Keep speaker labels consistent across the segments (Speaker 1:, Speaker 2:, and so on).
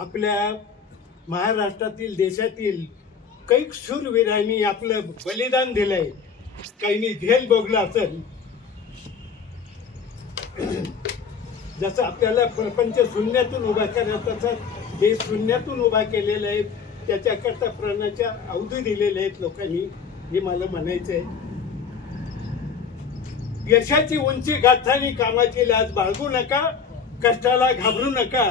Speaker 1: आपल्या महाराष्ट्रातील देशातील कैक शूरवीरांनी आपलं बलिदान दिलंय. काहींनी झेल भोगला असेल. जसं आपल्याला प्रपंच शून्यातून उभा करायचा तसं देश शून्यातून उभा केलेला आहे. त्याच्याकरता प्राणाच्या अवधी दिलेल्या आहेत लोकांनी हे मला म्हणायचं आहे यशाची उंची गाठानी कामाची लाज बाळगू नका कष्टाला घाबरू नका.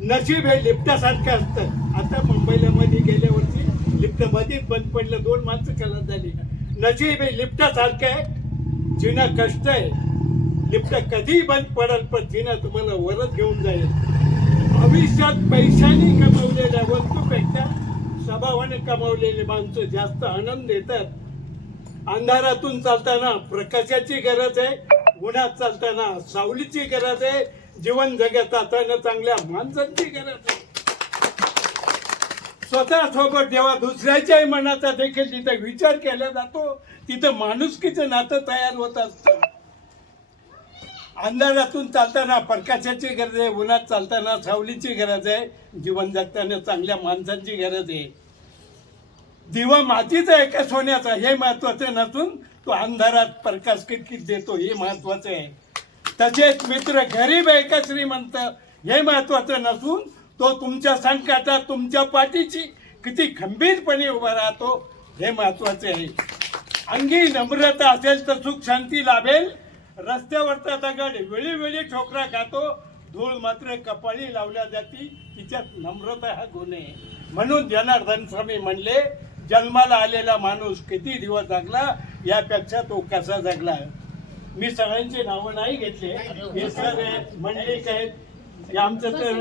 Speaker 1: नशीब हे लिफ्टासारखं असतं. आता मुंबईला मध्ये गेल्या वर्षी लिफ्टमध्ये बंद पडलं दोन माणसं कलर झाली. नशीब हे लिफ्टासारखं आहे. जिना कष्ट आहे. लिफ्ट कधीही बंद पडेल पण जिना तुम्हाला वरच घेऊन जाईल. भविष्यात पैशाने कमवलेल्या वस्तूपेक्षा स्वभावाने कमावलेले माणसं जास्त आनंद देतात. अंधारातून चालताना प्रकाशाची गरज आहे उन्हात चालताना सावलीची गरज आहे जीवन जगत असताना चांगल्या माणसांची गरज आहे. स्वतः सोबत जेव्हा दुसऱ्याच्याही मनाचा देखील तिथं विचार केला जातो तिथं माणुसकीचं नातं तयार होत असतं. अंधारातून चालताना प्रकाशाची गरज आहे उन्हात चालताना सावलीची गरज आहे जीवन जगताना चांगल्या माणसांची गरज आहे. दिवा मातीचा आहे का सोन्याचा हे महत्वाचं नसून तो अंधारात प्रकाश कितकित देतो हे महत्वाचं आहे. तसेच मित्र गरीब आहे का श्रीमंत? हे महत्वाचं नसून तो तुमच्या संकटात तुमच्या पाठीची किती खंबीरपणे उभा राहतो हे महत्त्वाचे आहे. अंगी नम्रता असेल तर सुख शांती लाभेल. रस्त्यावरचा दगड वेळीवेळी ठोकरा खातो. धूळ मात्र कपाळी लावल्या जाती. तिच्यात नम्रता हा गुण आहे. म्हणून जनार्दन स्वामी म्हणले जन्माला आलेला माणूस किती दिवस जगला? यापेक्षा तो कसा जगला? मी सगळ्यांची नावं नाही घेतले. हे सर आहेत मंडलिक आहेत. हे आमचं तर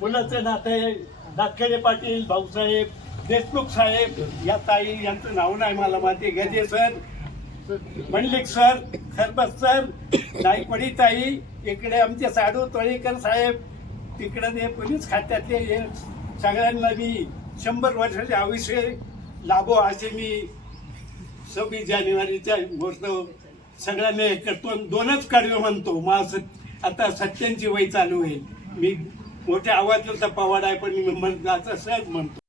Speaker 1: मुलाचं नातं आहे. दातखेडे पाटील भाऊसाहेब देशमुख साहेब या ताई यांचं नाव नाही मला माहिती. Gaje sir Mandlik sir Kharbas sir Naikwadi ताई इकडे आमचे साडू तळेकर साहेब तिकडे ते पोलीस खात्यातले हे सगळ्यांना मी शंभर वर्षाचे आयुष्य लाभो असे मी सव्वीस जानेवारीच्या गोष्ट सगळ्यांना हे दोन दोनच कडवे म्हणतो. माझं आता सत्यांची वय चालू आहे. मी मोठ्या आवाजाचा पवाड आहे पण मी म्हणतो सहज म्हणतो.